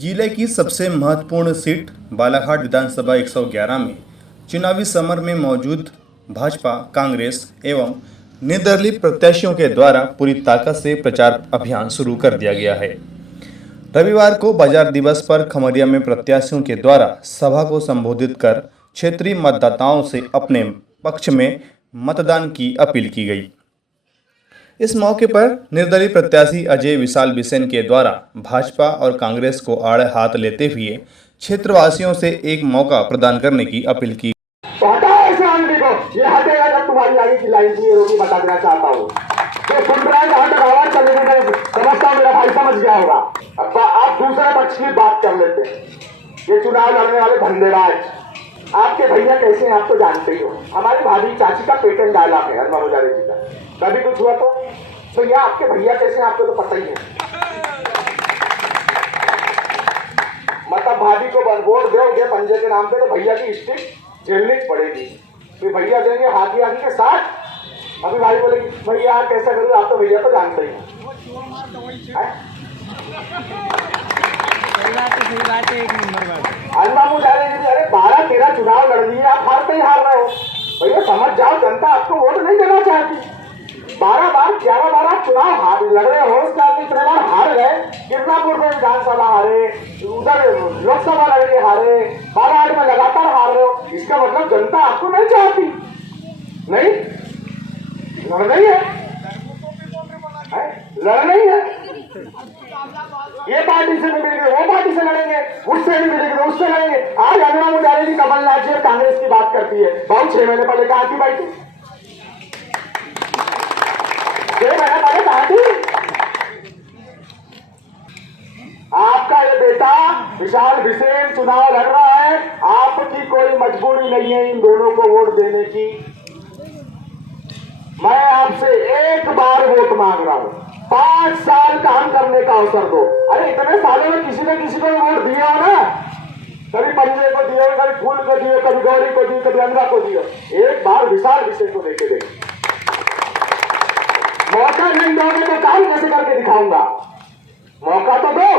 जिले की सबसे महत्वपूर्ण सीट बालाघाट विधानसभा 111 में चुनावी समर में मौजूद भाजपा, कांग्रेस एवं निर्दलीय प्रत्याशियों के द्वारा पूरी ताकत से प्रचार अभियान शुरू कर दिया गया है। रविवार को बाजार दिवस पर खमरिया में प्रत्याशियों के द्वारा सभा को संबोधित कर क्षेत्रीय मतदाताओं से अपने पक्ष में मतदान की अपील की गई। इस मौके पर निर्दलीय प्रत्याशी अजय विशाल बिसेन के द्वारा भाजपा और कांग्रेस को आड़े हाथ लेते हुए क्षेत्रवासियों से एक मौका प्रदान करने की अपील की। तो हटाओ ऐसे आदमी को, ये हटेगा जब तुम्हारी आगे की लाइन की रोगी बता देना चाहता हूँ। तो सुन रहा है हट आवाज चलने में समझता हूँ मेरा भाई समझ गया होगा। अब आप दूसरे पक्ष की बात कर लेते हैं। ये चुनाव लड़ने वाले धंधेबाज आपके भैया कैसे हैं आप तो जानते ही हो। हमारी भाभी चाची का पेटेंट डायलॉग है हनुमान उजारे जी का, कभी कुछ हुआ तो ये आपके भैया कैसे हैं आपको तो पता ही है। मतलब भाभी को वोट दोगे पंजे के नाम पे तो भैया की स्टिक झेलनी पड़ेगी। तो भैया देंगे हाथी हाथी के साथ। अभी भाई बोले भैया कैसा करूँ, आप तो भैया तो जानते ही सही बात है, एक नंबर बात। हनुमान उजारे जी अरे 12-13 चुनाव लड़ लिए, आप हारते ही हार रहे हो। भैया समझ जाओ, जनता आपको वोट नहीं देना चाहती। 12 बार 11 बार आप चुनाव लड़ रहे हो, उसके बाद इतने बार हार गए। किरनापुर में विधानसभा हारे, उधर लोकसभा लड़ के हारे, बालाघाट में लगातार हार रहे हो। इसका मतलब जनता आपको नहीं चाहती। नहीं लड़ रही है, लड़ रही है। ये पार्टी से नहीं मिलेंगे, वो पार्टी से लड़ेंगे, उससे नहीं मिलेंगे, उससे लड़ेंगे। आज हनुमान उजारे जी कमलनाथ जी कांग्रेस की बात करती है। बहुत 6 महीने पहले कहा थी भाई, 6 महीने पहले कहा थी। आपका ये बेटा विशाल बिसेन चुनाव लड़ रहा है, आपकी कोई मजबूरी नहीं है इन दोनों को वोट देने की। मैं आपसे एक बार वोट मांग रहा हूं, 5 साल काम करने का अवसर दो। अरे इतने सालों में किसी ने किसी को वोट दिया हो ना, कभी पंजे को दियो, कभी फूल को दियो, कभी गौरी को दियो, कभी अंगा को दियो। एक बार विशाल विषय को देके देख। मौका नहीं दोगे तो काम कैसे करके दिखाऊंगा? मौका तो दो,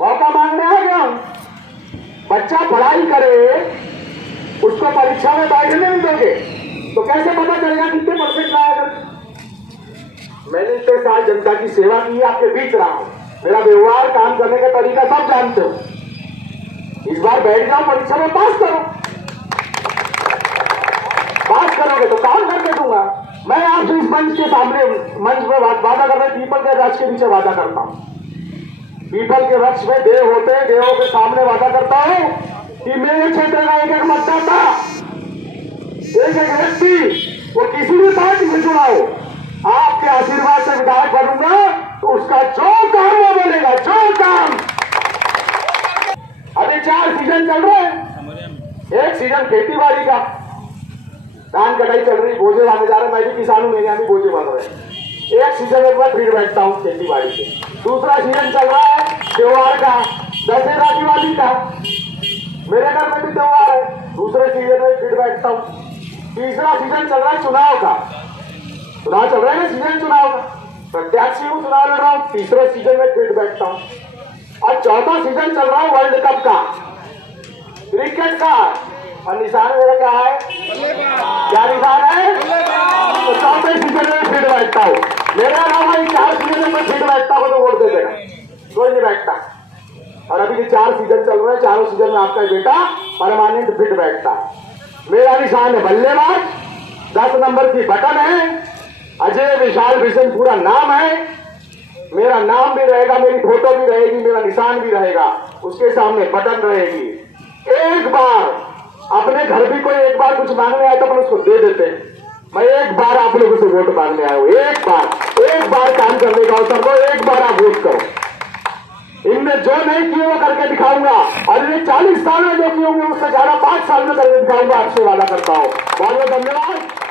मौका मांगने आ गया। बच्चा पढ़ाई करे, उसको परीक्षा में बैठने नहीं दोगे तो कैसे पता चलेगा कितने परसेंट लाएगा? मैंने इतने साल जनता की सेवा की, आपके बीच रहा हूं, मेरा व्यवहार काम करने का तरीका सब जानते हो। इस बार बैठ जाओ, परीक्षा में पास करो। पास करोगे तो काम करके दूंगा। मैं आपसे इस मंच के सामने, मंच में वादा कर रहे, पीपल के वृक्ष के नीचे वादा करता हूं। पीपल के वृक्ष में देव होते हैं, देवों के सामने वादा करता हूं कि मेरे क्षेत्र का एक मतदाता, एक व्यक्ति, वो किसी भी पार्टी से चुना हो, आपके आशीर्वाद से विधायक बनूंगा तो उसका जो काम वो बोलेगा, जो काम। अभी 4 सीजन चल रहे हैं। एक सीजन खेती बाड़ी का, धान कटाई चल रही, बोझे बांधे जा रहे। मैं भी किसान हूं, मेरे यहाँ भी बोझे बांध रहे हैं। एक सीजन एक बार फिर बैठता हूँ खेती बाड़ी से। दूसरा सीजन चल रहा है त्योहार का, दशहरा दिवाली का, मेरे घर में भी त्योहार है, दूसरे सीजन में फिर बैठता हूँ। तीसरा सीजन चल रहा है चुनाव का, चुनाव चल रहा है ना, सीजन चुनाव का, प्रत्याशी हूँ, चुनाव लड़ रहा हूँ। तीसरे सीजन में फिर बैठता हूँ। और चौथा सीजन चल रहा है वर्ल्ड कप का, क्रिकेट का, और निशान मेरा क्या है? क्या निशान है? तो चौथे सीजन में फिर बैठता हूँ। मेरा नाम है 4 सीजन में फिर बैठता हूँ तो वोट दे देगा, कोई नहीं बैठता। और अभी ये 4 सीजन चल रहे हैं, चारों सीजन में आपका बेटा परमानेंट फिट बैठता है। मेरा निशान है बल्लेबाज, 10 नंबर की बटन है, अजय विशाल बिसेन पूरा नाम है। मेरा नाम भी रहेगा, मेरी फोटो भी रहेगी, मेरा निशान भी रहेगा, उसके सामने बटन रहेगी। एक बार अपने घर भी कोई एक बार कुछ मांगने आए तो अपन उसको दे देते हैं। मैं एक बार आप लोगों से वोट मांगने आया हूं, एक बार काम करने का अवसर दो, एक बार आप वोट करो। इनमें जो नहीं किए वो करके दिखाऊंगा, और ये 40 साल में जो किए होंगे उससे ज्यादा 5 साल में करके दिखाऊंगा, आपसे वादा करता हूं। बहुत बहुत धन्यवाद।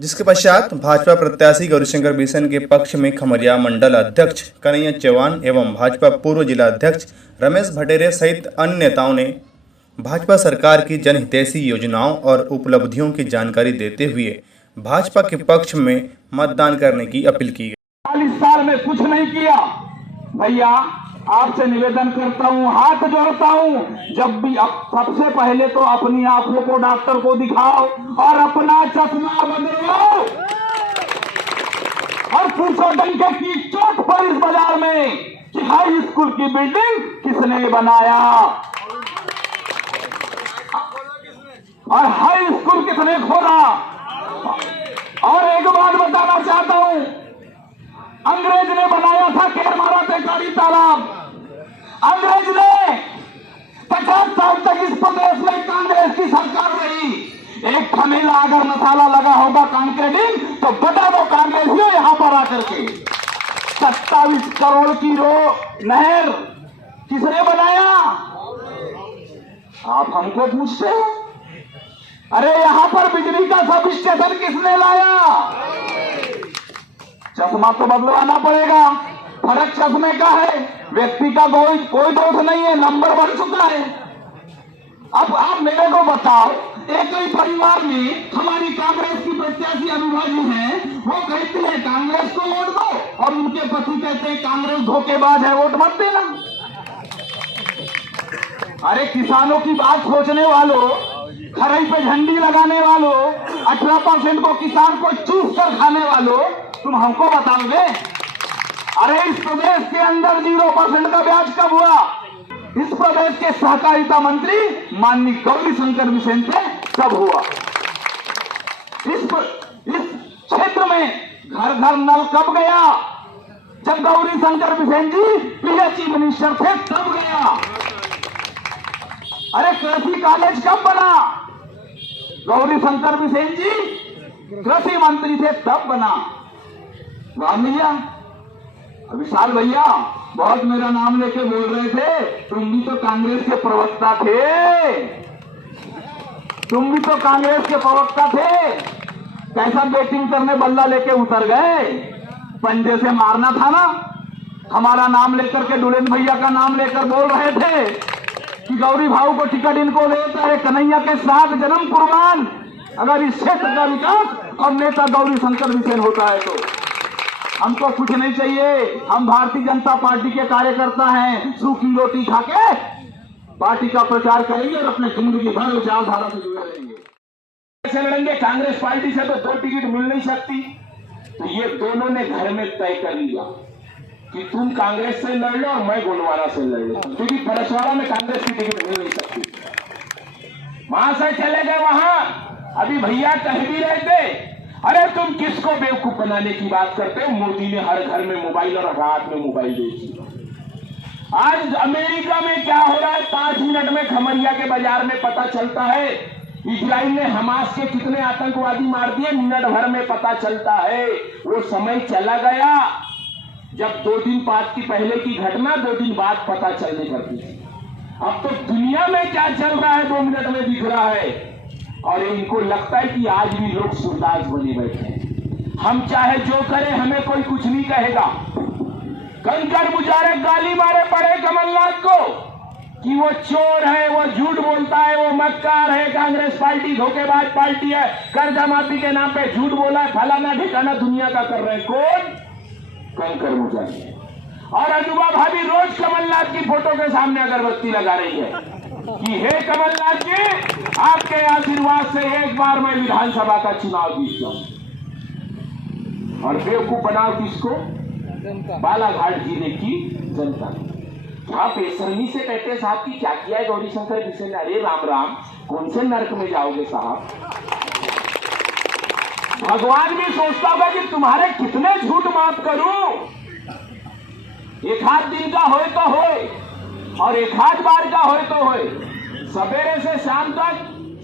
जिसके पश्चात भाजपा प्रत्याशी गौरीशंकर बिसेन के पक्ष में खमरिया मंडल अध्यक्ष कन्हैया चौहान एवं भाजपा पूर्व जिला अध्यक्ष रमेश भटेरे सहित अन्य नेताओं ने भाजपा सरकार की जनहितैषी योजनाओं और उपलब्धियों की जानकारी देते हुए भाजपा के पक्ष में मतदान करने की अपील की गई। 40 साल में कुछ नहीं किया भैया, आपसे निवेदन करता हूं, हाथ जोड़ता हूं, जब भी सबसे पहले तो अपनी आंखों को डॉक्टर को दिखाओ और अपना चश्मा बदलो और पूछो डंके की चोट पर इस बाजार में कि हाई स्कूल की बिल्डिंग किसने बनाया और हाई स्कूल किसने खोला। और एक बात बताना चाहता हूं, अंग्रेज ने बनाया था केरमारा टेकारी तालाब। अंग्रेज ने 50 साल तक इस प्रदेश में कांग्रेस की सरकार रही। एक थमेला अगर मसाला लगा होगा काम के दिन तो बता दो कांग्रेसियों यहां पर आकर के 27 करोड़ की नहर किसने बनाया? आप हमको पूछते हो? अरे यहां पर बिजली का सब स्टेशन किसने लाया? चश्मा तो बदलवाना पड़ेगा, फर्क चश्मे का है, व्यक्ति का कोई दोष नहीं है, नंबर बन चुका है। अब आप मेरे को बताओ, एक ही परिवार में हमारी कांग्रेस की प्रत्याशी अनुभाजी है, वो कहती है कांग्रेस को वोट दो और उनके पति कहते हैं कांग्रेस धोखेबाज है, वोट मत देना। अरे किसानों की बात सोचने वालों, खरई पे झंडी लगाने वालों, 18% को किसान को चूस कर खाने वालों, तुम हमको बताओगे? अरे इस प्रदेश के अंदर 0% का ब्याज कब हुआ? इस प्रदेश के सहकारिता मंत्री माननीय गौरी शंकर बिसेन थे कब हुआ? इस क्षेत्र में घर घर नल कब गया? जब गौरी शंकर बिसेन जी पीएचई मिनिस्टर थे तब गया। अरे कृषि कॉलेज कब बना? गौरी शंकर बिसेन जी कृषि मंत्री थे तब बना। राम भैया, विशाल भैया बहुत मेरा नाम लेके बोल रहे थे, तुम भी तो कांग्रेस के प्रवक्ता थे, तुम भी तो कांग्रेस के प्रवक्ता थे। कैसा बैटिंग करने बल्ला लेके उतर गए? पंजे से मारना था ना। हमारा नाम लेकर के दुलेन भैया का नाम लेकर बोल रहे थे कि गौरी भाऊ को टिकट इनको देता है, कन्हैया के 7 जन्म कुर्बान अगर इस क्षेत्र का विकास और नेता गौरी शंकर बिसेन होता है तो हमको कुछ नहीं चाहिए। हम भारतीय जनता पार्टी के कार्यकर्ता हैं, सूखी रोटी खा के पार्टी का प्रचार करेंगे और अपने जिंदगी भर विचारधारा से जुड़े रहेंगे। ऐसे लड़ेंगे कांग्रेस पार्टी से तो 2 टिकट मिल नहीं सकती। तो ये दोनों ने घर में तय कर लिया कि तुम कांग्रेस से लड़ लो और मैं गोंडवाना से लड़ लो, क्योंकि परसवाड़ा में कांग्रेस की टिकट मिल नहीं सकती। वहां से चले गए वहां। अभी भैया कह भी रहे थे, अरे तुम किसको बेवकूफ बनाने की बात करते हो? मोदी ने हर घर में मोबाइल और हाथ में मोबाइल दे दिया। आज अमेरिका में क्या हो रहा है 5 मिनट में खमरिया के बाजार में पता चलता है। इजराइल ने हमास के कितने आतंकवादी मार दिए, मिनट भर में पता चलता है। वो समय चला गया जब 2 दिन बाद की पहले की घटना 2 दिन बाद पता चलने करती थी। अब तो दुनिया में क्या चल रहा है 2 मिनट में दिख रहा है। और इनको लगता है कि आज भी लोग सूरदास बने बैठे हैं। हम चाहे जो करें हमें कोई कुछ नहीं कहेगा। कंकर मुजारे गाली मारे पड़े कमलनाथ को कि वो चोर है, वो झूठ बोलता है, वो मक्कार है, कांग्रेस पार्टी धोखेबाज पार्टी है, कर्जा माफी के नाम पे झूठ बोला है, फलाना ठिकाना दुनिया का कर रहे हैं। कौन? कंकर मुजारे। और अजूबा भाभी रोज कमलनाथ की फोटो के सामने अगरबत्ती लगा रही है कि हे कमलनाथ जी, आपके आशीर्वाद से एक बार मैं विधानसभा का चुनाव जीत जाऊं। और बेवकूफ बनाओ किसको? बालाघाट जिले की जनता। आप बेशर्मी से कहते साहब की क्या किया है गौरी शंकर बिसेन? अरे राम राम, कौन से नरक में जाओगे साहब? भगवान भी सोचता होगा कि तुम्हारे कितने झूठ माफ करूं। एक आध दिन का होए तो होए और एक आध बार का होए तो होए, सवेरे से शाम तक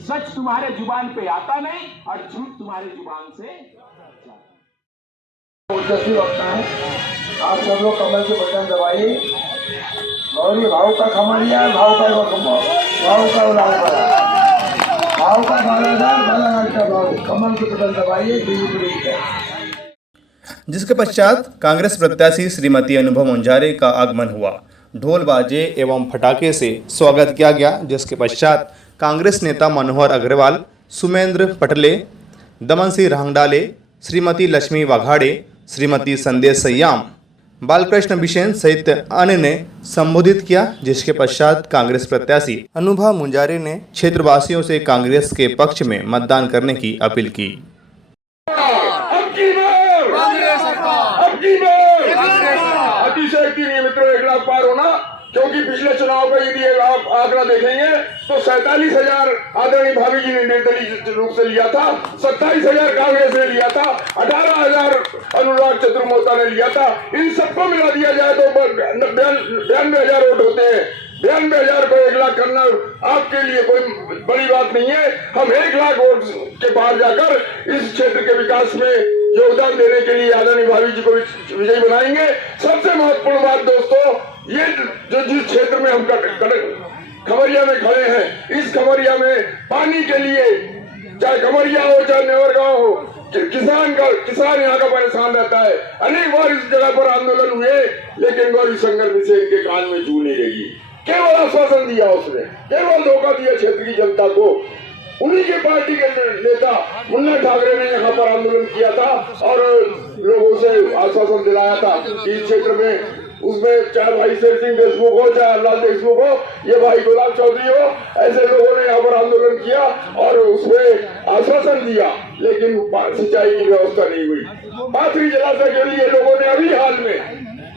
सच तुम्हारे जुबान पे आता नहीं और झूठ तुम्हारे जुबान से ओजस्वी वक्ता है। आप सब लोग कमल के बटन दबाइए और ये भाव का खमरिया, भाव का भाव का उलावा, भाव का बालाघाट, बालाघाट का भाव, कमल के बटन दबाइए। जिसके पश्चात कांग्रेस प्रत्याशी श्रीमती अनुभव मुंजारे का आगमन हुआ। ढोल बाजे एवं पटाखे से स्वागत किया गया, जिसके पश्चात कांग्रेस नेता मनोहर अग्रवाल, सुमेंद्र पटले, दमन सिंह रांगडाले, श्रीमती लक्ष्मी वाघाड़े, श्रीमती संदेश सयाम, बालकृष्ण बिसेन सहित अन्य ने संबोधित किया, जिसके पश्चात कांग्रेस प्रत्याशी अनुभा मुंजारे ने क्षेत्रवासियों से कांग्रेस के पक्ष में मतदान करने की अपील की। अतिशयोक्ति नहीं मित्रों, 1 लाख पार होना, क्योंकि पिछले चुनाव का यदि आप आंकड़ा देखेंगे तो 47,000 आदरणीय भाभी जी ने निर्दलीय रूप से लिया था, 27,000 कांग्रेस ने लिया था, 18,000 अनुराग चतुर्मोता ने लिया था। इन सबको मिला दिया जाए तो 92,000 वोट होते हैं। 92,000 को 1 लाख करना आपके लिए कोई बड़ी बात नहीं है। हम 1 लाख वोट के बाहर जाकर इस क्षेत्र के विकास में योगदान देने के लिए आदरणीय भाभी जी को विजयी बनाएंगे। सबसे महत्वपूर्ण बात दोस्तों, ये जो जिस क्षेत्र में हम खमरिया में खड़े हैं, इस खमरिया में पानी के लिए, चाहे खमरिया हो चाहे नेवरगांव हो, किसान यहाँ का परेशान रहता है। अनेक बार इस जगह पर आंदोलन हुए, लेकिन गौरी शंकर बिसेन के कान में जू नहीं लगी। केवल आश्वासन दिया उसने, केवल धोखा दिया क्षेत्र की जनता को। उन्हीं के पार्टी के नेता मुन्ना ठाकरे ने यहाँ पर आंदोलन किया था और लोगों से आश्वासन दिलाया था कि इस क्षेत्र में, उसमें चाहे भाई शेर सिंह देशमुख हो चाहे अल्लाह देशमुख हो, ये भाई गुलाब चौधरी हो, ऐसे लोगों ने यहाँ पर आंदोलन किया और उसमें आश्वासन दिया, लेकिन सिंचाई की व्यवस्था नहीं हुई। पाथरी जलाशय के लिए लोगों ने अभी हाल में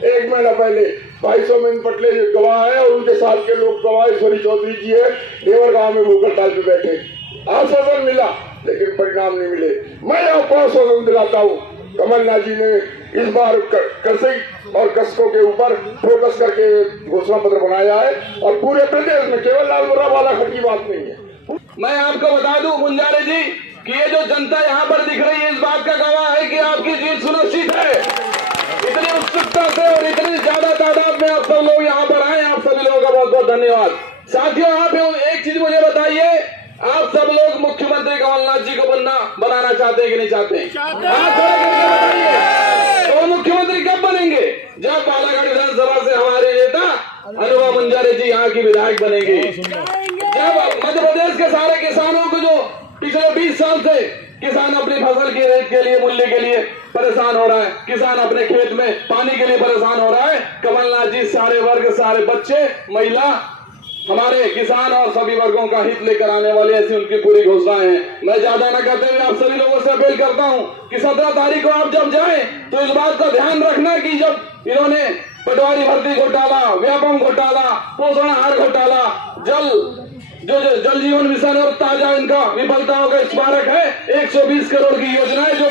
1 महीना पहले 250 पटले गवाह है और उनके साथ के लोग गवाह ईश्वरी चौधरी जी है, देवरगांव में भूखल टाल पे बैठे। आश्वासन मिला लेकिन परिणाम नहीं मिले। मैं आपको आश्वासन दिलाता हूँ, कमलनाथ जी ने इस बार कृषि और कृषकों के ऊपर फोकस करके घोषणा पत्र बनाया है और पूरे प्रदेश में, केवल लालमुर्रा बालाघाट की बात नहीं है। मैं आपको बता दूं मुंजारे जी कि ये जो जनता यहाँ पर दिख रही है, इस बात का गवाह है कि आपकी जीत सुनिश्चित है। इतनी उत्सुकता से और इतनी ज्यादा तादाद में आप सब लोग यहाँ पर आए, आप सभी लोगों का बहुत बहुत धन्यवाद। साथियों, आप एक चीज मुझे बताइए, आप सब लोग मुख्यमंत्री कमलनाथ जी को बनाना चाहते हैं कि नहीं चाहते हैं? हाथ खड़े करके बताइए। और मुख्यमंत्री कब बनेंगे? जब बालाघाट विधानसभा से हमारे नेता अनुभा मुंजारे जी यहाँ की विधायक बनेंगे। जब मध्य प्रदेश के सारे किसानों को, जो पिछले 20 साल से किसान अपनी फसल की रेट के लिए, मूल्य के लिए परेशान हो रहा है, किसान अपने खेत में पानी के लिए परेशान हो रहा है, कमलनाथ जी सारे वर्ग, सारे बच्चे, महिला, हमारे किसान और सभी वर्गों का हित लेकर आने वाले, ऐसी उनकी पूरी घोषणाएं हैं। मैं ज्यादा न करते हुए आप सभी लोगों से अपील करता हूं कि 17 तारीख को आप जब जाएं तो इस बात का ध्यान रखना कि जब इन्होंने पटवारी भर्ती घोटाला, व्यापम घोटाला, पोषण आहार घोटाला, जल जीवन मिशन और ताजा इनका विफलताओं का स्मारक है, 120 करोड़ की योजनाएं जो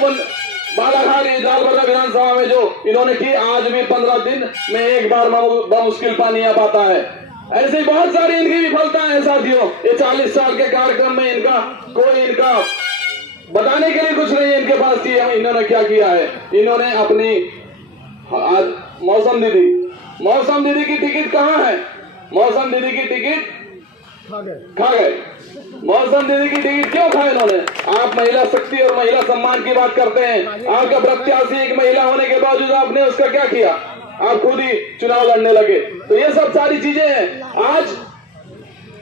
बालाघाट लालबर्रा विधानसभा में जो इन्होंने की, आज भी 15 दिन में एक बार मुश्किल पानी आ पाता है। ऐसी बहुत सारी इनकी विफलता है साथियों। ये 40 साल के कार्यक्रम में इनका बताने के लिए कुछ नहीं है इनके पास कि इन्होंने क्या किया है। इन्होंने अपनी मौसम दीदी की टिकट कहाँ है? मौसम दीदी की टिकट खा गए। मौसम दीदी की टिकट क्यों खाए इन्होंने? आप महिला शक्ति और महिला सम्मान की बात करते हैं, आपका प्रत्याशी एक महिला होने के बावजूद आपने उसका क्या किया? आप खुद ही चुनाव लड़ने लगे। तो ये सब सारी चीजें हैं। आज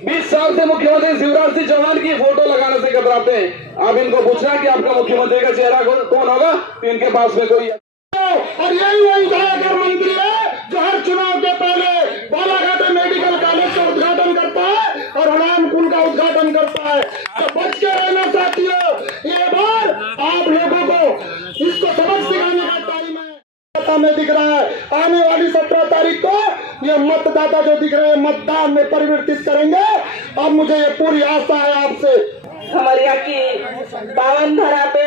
20 साल से मुख्यमंत्री शिवराज सिंह चौहान की फोटो लगाने से घबराते हैं। आप इनको पूछना कि आपका मुख्यमंत्री का चेहरा कौन होगा, तो इनके पास में कोई है। और यही वही दयाकर मंत्री है जो हर चुनाव के पहले बालाघाट मेडिकल कॉलेज का उद्घाटन करता है और हराम कुल का उद्घाटन करता है। तो बच के रहना साथियों, ये बार आप लोगों को इसको सबक सिखाने का टाइम है। में दिख रहा है आने वाली 17 तारीख को ये मतदाता जो दिख रहे हैं मतदान में परिवर्तित करेंगे। अब मुझे ये पूरी आशा है आपसे। खमरिया की पावन धरा पे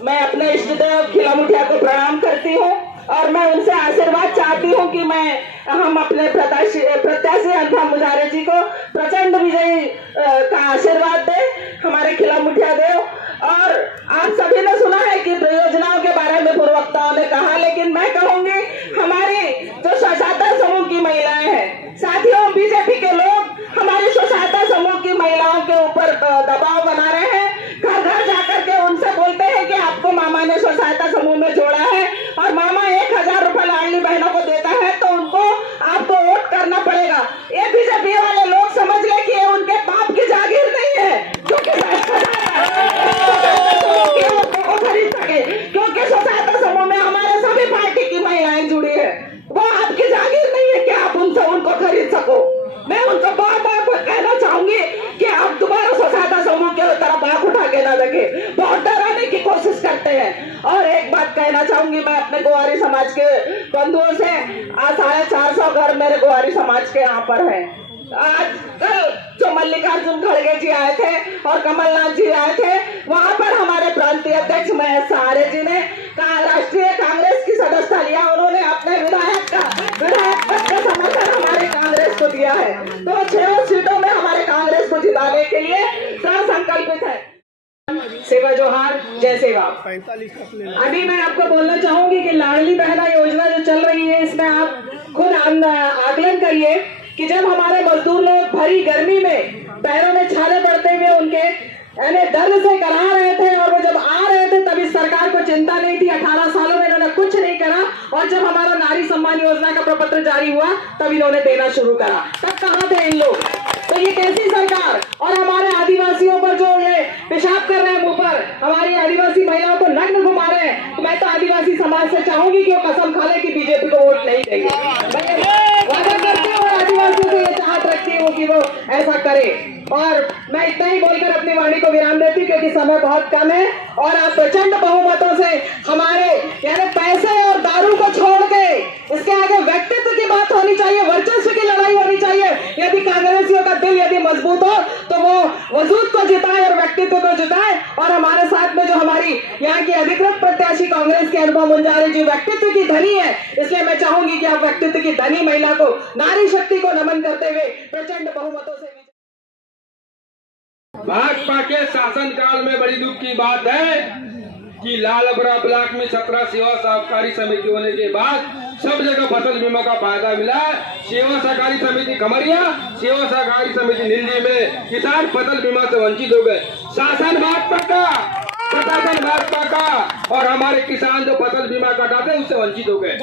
मैं अपने इष्ट देव खिला मुठिया को प्रणाम करती हूँ और मैं उनसे आशीर्वाद चाहती हूँ कि हम अपने प्रत्याशी अनुभा मुंजारे जी को प्रचंड विजयी का आशीर्वाद दे, हमारे खिला मुठिया देव। और आप सभी ने सुना है कि योजनाओं के बारे में पूर्वक्ताओं ने कहा, लेकिन मैं कहूंगी हमारी जो स्वसहायता समूह की महिलाएं हैं साथियों, बीजेपी के लोग हमारी स्वसहायता समूह की महिलाओं के ऊपर दबाव बना रहे हैं। घर घर जाकर के उनसे बोलते हैं कि आपको मामा ने स्वसहायता समूह में जोड़ा है और मामा 1000 रुपए लाडली बहनों को देता है, तो उनको आपको वोट करना पड़ेगा। ये बीजेपी वाले लोग समझ ले कि ये उनके बाप की जागीर नहीं है, क्योंकि आगे ना लगे, बहुत डराने की कोशिश करते हैं। और एक बात कहना चाहूंगी मैं अपने ग्वारी समाज के बंधुओं से, आज 450 घर मेरे ग्वारी समाज के यहाँ पर है। आज कल जो मल्लिकार्जुन खड़गे जी आए थे और कमलनाथ जी आए थे, वहां पर हमारे प्रांतीय अध्यक्ष महेश सहारे जी ने राष्ट्रीय कांग्रेस की सदस्यता लिया। उन्होंने अपने विधायक पद का समर्थन हमारे कांग्रेस को दिया है। तो 6 सीटों में हमारे कांग्रेस को जिताने के लिए दृढ़ संकल्पित है। सेवा जोहार, जय सेवा। अभी मैं आपको बोलना चाहूंगी कि लाडली बहना योजना जो चल रही है, इसमें आप खुद आकलन करिए कि जब हमारे मजदूर लोग भरी गर्मी में पैरों में छाले पड़ते हुए उनके यानी दर्द से करा रहे थे, और वो जब आ रहे थे तब इस सरकार को चिंता नहीं थी। 18 सालों में इन्होंने कुछ नहीं करा, और जब हमारा नारी सम्मान योजना का प्रपत्र जारी हुआ तब इन्होंने देना शुरू करा। तब कहाँ थे इन लोग? तो ये कैसी सरकार? और हमारे आदिवासियों पर जो ये पेशाब कर रहे हैं मुंह पर, हमारी आदिवासी महिलाओं को नग्न घुमा रहे हैं। तो मैं तो आदिवासी समाज से चाहूंगी कि वो कसम खा ले कि बीजेपी को वोट नहीं देंगे। वादा करते हुए आदिवासियों से ये चाहत रखती हूँ कि वो ऐसा करे। और मैं इतना ही बोलकर अपनी वाणी को विराम देती हूँ, क्योंकि समय बहुत कम है। और आप प्रचंड बहुमतों से हमारे यानी पैसे और दारू को छोड़ के इसके आगे व्यक्तित्व की बात होनी चाहिए, वर्चस्व की लड़ाई होनी चाहिए। यदि कांग्रेसियों का दिल यदि मजबूत हो तो वो वजूद को जिताए और व्यक्तित्व को जिताए। और हमारे साथ में जो हमारी यहाँ की अधिकृत प्रत्याशी कांग्रेस के अनुभव मुंजारे जी व्यक्तित्व की धनी है, इसलिए मैं चाहूंगी कि आप व्यक्तित्व की धनी महिला को, नारी शक्ति को नमन करते हुए प्रचंड बहुमतों से। भाजपा के शासनकाल में बड़ी दुख की बात है कि लालबरा ब्लॉक में 17 सेवा सहकारी समिति होने के बाद सब जगह फसल बीमा का फायदा मिला। सेवा सहकारी समिति खमरिया, सेवा सहकारी समिति निंदी में किसान फसल बीमा से वंचित हो गए। शासन भाजपा का, प्रशासन भाजपा का, और हमारे किसान जो फसल बीमा कटाते उससे वंचित हो गए।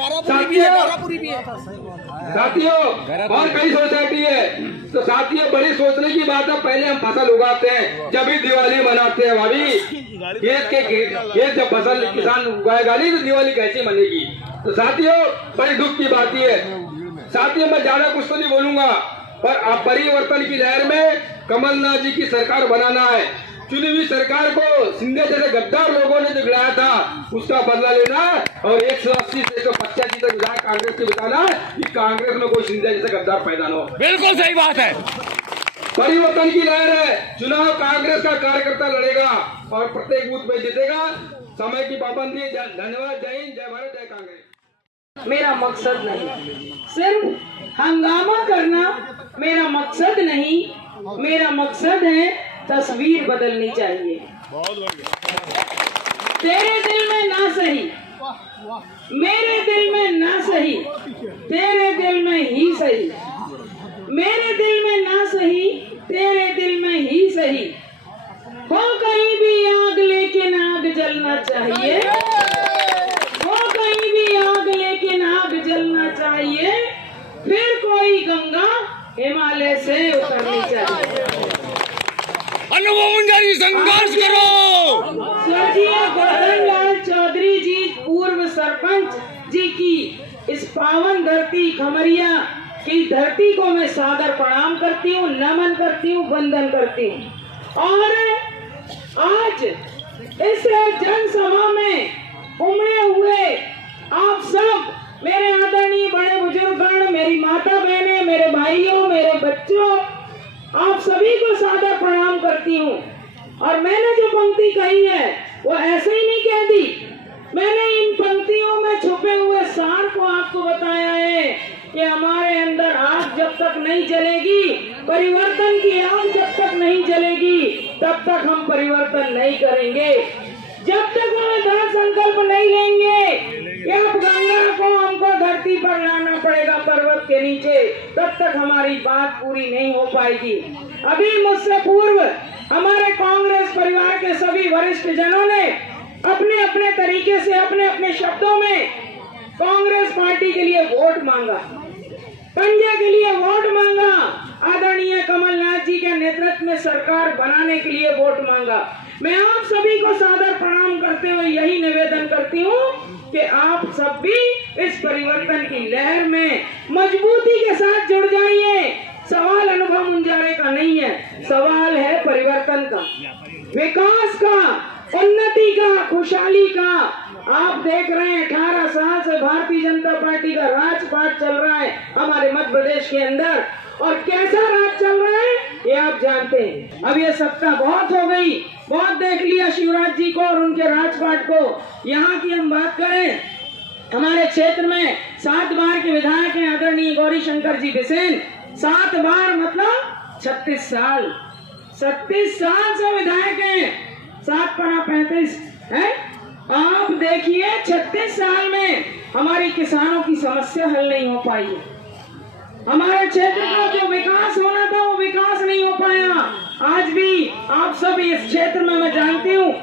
साथियों और कई सोसाइटी है, तो साथियों बड़ी सोचने की बात है। पहले हम फसल उगाते हैं, जब भी दिवाली मनाते हैं। भाभी खेत जब फसल किसान उगाएगा नहीं तो दिवाली कैसे मनेगी? तो साथियों बड़ी दुख की बात है। साथियों मैं ज्यादा कुछ तो नहीं बोलूंगा, पर आप परिवर्तन की लहर में कमलनाथ जी की सरकार बनाना है। चुनी हुई सरकार को सिंधे जैसे गद्दार लोगों ने जो गिराया था उसका बदला लेना, और 180 से 185 तक विधायक कांग्रेस के बताना कि कांग्रेस में कोई सिंधे जैसे गद्दार पैदा न हो। बिल्कुल सही बात है। परिवर्तन की लहर है। चुनाव कांग्रेस का कार्यकर्ता लड़ेगा और प्रत्येक बूथ में जीतेगा। समय की पाबंदी। धन्यवाद। जय हिंद, जय भारत, जय कांग्रेस। मेरा मकसद नहीं सिर्फ हंगामा करना, मेरा मकसद नहीं, मेरा मकसद है तस्वीर बदलनी चाहिए। तेरे दिल में ना सही, मेरे दिल में ना सही, तेरे दिल में ही सही, मेरे दिल में ना सही, तेरे दिल में ही सही, हो कहीं भी आग लेकिन आग जलना चाहिए, हो कहीं भी आग लेकिन आग जलना चाहिए, फिर कोई गंगा हिमालय से उतरनी चाहिए। अनुभव मुंजारी संघर्ष करो। स्वर्गीय गोवर्धन लाल चौधरी जी पूर्व सरपंच जी की इस पावन धरती खमरिया की धरती को मैं सादर प्रणाम करती हूँ, नमन करती हूँ, वंदन करती हूँ। और आज इस जनसभा में उमड़े हुए आप सब मेरे आदरणीय बड़े बुजुर्गगण, मेरी माता बहनें, मेरे भाइयों, मेरे बच्चों, आप सभी को सादर प्रणाम करती हूँ। और मैंने जो पंक्ति कही है वो ऐसे ही नहीं कह दी, मैंने इन पंक्तियों में छुपे हुए सार को आपको बताया है कि हमारे अंदर आग जब तक नहीं जलेगी, परिवर्तन की आग जब तक नहीं जलेगी, तब तक हम परिवर्तन नहीं करेंगे। जब तक हम दृढ़ संकल्प नहीं लेंगे कि अब गंगा को हमको धरती पर लाना पड़ेगा पर्वत के नीचे, तब तक हमारी बात पूरी नहीं हो पाएगी। अभी मुझसे पूर्व हमारे कांग्रेस परिवार के सभी वरिष्ठ जनों ने अपने अपने तरीके से, अपने अपने शब्दों में कांग्रेस पार्टी के लिए वोट मांगा, पंजे के लिए वोट मांगा, आदरणीय कमलनाथ जी के नेतृत्व में सरकार बनाने के लिए वोट मांगा। मैं आप सभी को सादर प्रणाम करते हुए यही निवेदन करती हूँ कि आप सब भी इस परिवर्तन की लहर में मजबूती के साथ जुड़ जाइए। सवाल अनुभव मुंजारे का नहीं है, सवाल है परिवर्तन का। विकास का, उन्नति का, खुशहाली का। आप देख रहे हैं 18 साल से भारतीय जनता पार्टी का राजपाट चल रहा है हमारे मध्य प्रदेश के अंदर, और कैसा राज चल रहा है ये आप जानते हैं। अब ये सत्ता बहुत हो गई, बहुत देख लिया शिवराज जी को और उनके राजपाट को। यहाँ की हम बात करें, हमारे क्षेत्र में 7 बार के विधायक हैं आदरणीय गौरी शंकर जी बिसेन। 7 बार मतलब 36 साल, 36 साल से विधायक हैं। 7 पर 35 है। आप देखिए 36 साल में हमारी किसानों की समस्या हल नहीं हो पाई है। हमारे क्षेत्र का जो विकास होना था वो विकास नहीं हो पाया। आज भी आप सब इस क्षेत्र में मैं जानती हूँ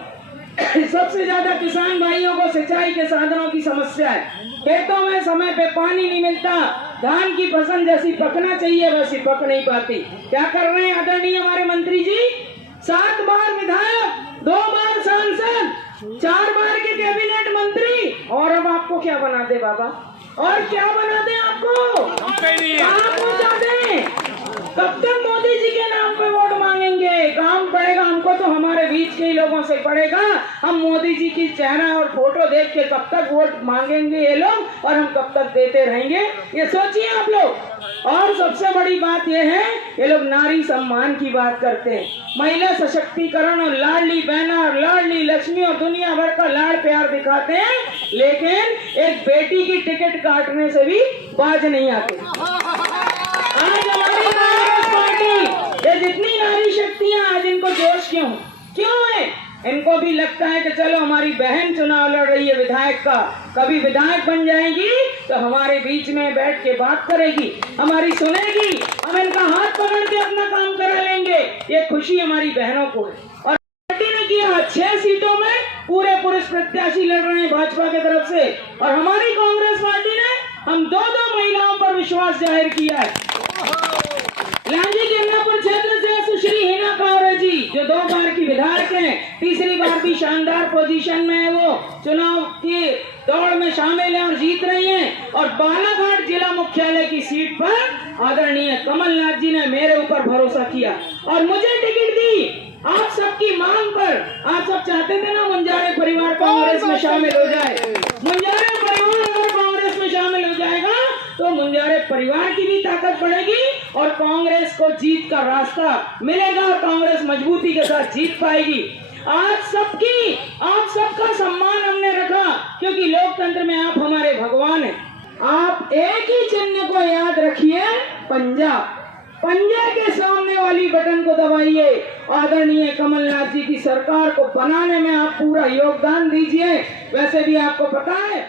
सबसे ज्यादा किसान भाइयों को सिंचाई के साधनों की समस्या है। खेतों में समय पे पानी नहीं मिलता, धान की फसल जैसी पकना चाहिए वैसी पक नहीं पाती। क्या कर रहे हैं आदरणीय हमारे मंत्री जी? 7 बार विधायक, 2 बार सांसद, 4 बार के कैबिनेट मंत्री, और अब आपको क्या बना दे बाबा? और क्या बना दे आपको? काम पहुंचा दे। कब तक मोदी जी के नाम पे वोट मांगेंगे? काम पड़ेगा हमको तो हमारे बीच के ही लोगों से पड़ेगा। हम मोदी जी की चेहरा और फोटो देख के कब तक वोट मांगेंगे ये लोग, और हम कब तक देते रहेंगे, ये सोचिए आप लोग। और सबसे बड़ी बात ये है, ये लोग नारी सम्मान की बात करते हैं, महिला सशक्तिकरण और लाडली बहना और लाडली लक्ष्मी और दुनिया भर का लाड़ प्यार दिखाते हैं, लेकिन एक बेटी की टिकट काटने से भी बाज नहीं आते। आज हमारी कांग्रेस पार्टी, ये जितनी नारी शक्तियां, आज इनको जोश क्यों है? इनको भी लगता है कि चलो हमारी बहन चुनाव लड़ रही है विधायक का, कभी विधायक बन जाएगी तो हमारे बीच में बैठ के बात करेगी, हमारी सुनेगी, हम इनका हाथ पकड़ के अपना काम करा लेंगे। ये खुशी हमारी बहनों को है। और पार्टी ने किया 6 सीटों में पूरे पुरुष प्रत्याशी लड़ रहे हैं भाजपा की तरफ से, और हमारी कांग्रेस पार्टी ने हम 2 महिलाओं पर विश्वास जाहिर किया है। लांजी किरनापुर क्षेत्र से सुश्री हिना कावरे जी, जो 2 बार की विधायक हैं, तीसरी बार भी शानदार पोजीशन में है, वो चुनाव की दौड़ में शामिल है और जीत रही हैं। और बालाघाट जिला मुख्यालय की सीट पर आदरणीय कमलनाथ जी ने मेरे ऊपर भरोसा किया और मुझे टिकट दी। आप सबकी मांग पर, आप सब चाहते थे ना मुंजारे परिवार कांग्रेस में शामिल हो जाए। मुंजारे परिवार अगर कांग्रेस में शामिल हो जाएगा तो मुंजारे परिवार की भी ताकत बढ़ेगी और कांग्रेस को जीत का रास्ता मिलेगा, कांग्रेस मजबूती के साथ जीत पाएगी। आप सबका सम्मान हमने रखा, क्योंकि लोकतंत्र में आप हमारे भगवान हैं। आप एक ही चिन्ह को याद रखिए, पंजा। पंजे के सामने वाली बटन को दबाइए। आदरणीय कमलनाथ जी की सरकार को बनाने में आप पूरा योगदान दीजिए। वैसे भी आपको पता है